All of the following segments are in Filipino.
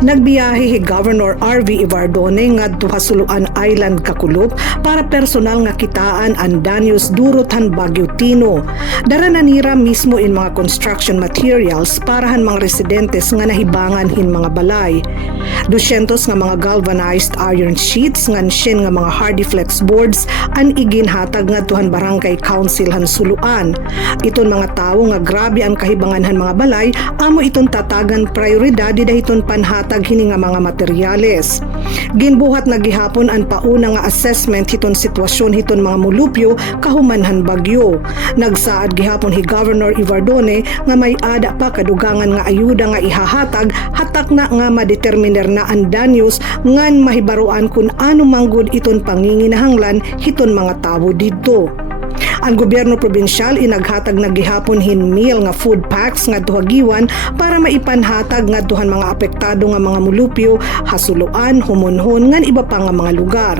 Nagbiyahe hi Governor RV Ivardone nga Hasuluan Island Kakulop para personal nga kitaan ang danyos durotan Bagyo Tino. Dara nanira mismo in mga construction materials parahan mga residentes nga nahibangan hin mga balay. 200 nga mga galvanized iron sheets ngan shen nga mga hardy flex boards an iginhatag nga tuhan barangay council han suluan. Iton mga tawo nga grabe ang kahibanganhan mga balay amo iton tatagan prioridad dahiton panhatag hini nga mga materyales. Ginbuhat na gihapon ang pauna nga assessment hiton sitwasyon hiton mga mulupyo kahumanhan bagyo. Nagsaad gihapon hi Governor Ivardone nga may ada pa kadugangan nga ayuda nga ihahatag hatak na nga madeterminer na ang danyos ngan mahibaruan kung ano manggod iton panginginahanglan hiton mga tawo didto. Ang gobyerno probinsyal inaghatag na gihapon hin meal nga food packs nga duhagiwan para maipanhatag nga duhan mga apektado nga mga mulupyo, hasuluan, humonhon ngan iba pa nga mga lugar.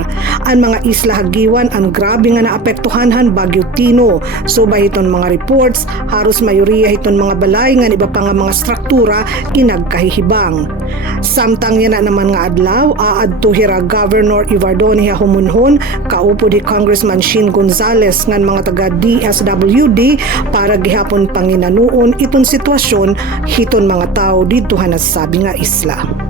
Ang mga isla hagiwan ang grabe nga naapektuhanhan Bagyo Tino. So hiton mga reports, haros mayoriya hiton mga balay ngan iba pa nga mga struktura inagkahihibang. Samtang yan na naman nga adlaw, aadto hira Governor Ivardone humonhon, kaupo di Congressman Shin Gonzales ngan mga taga DSWD para gihapon panginanuon iton sitwasyon hiton mga tao dito na sabi nga isla.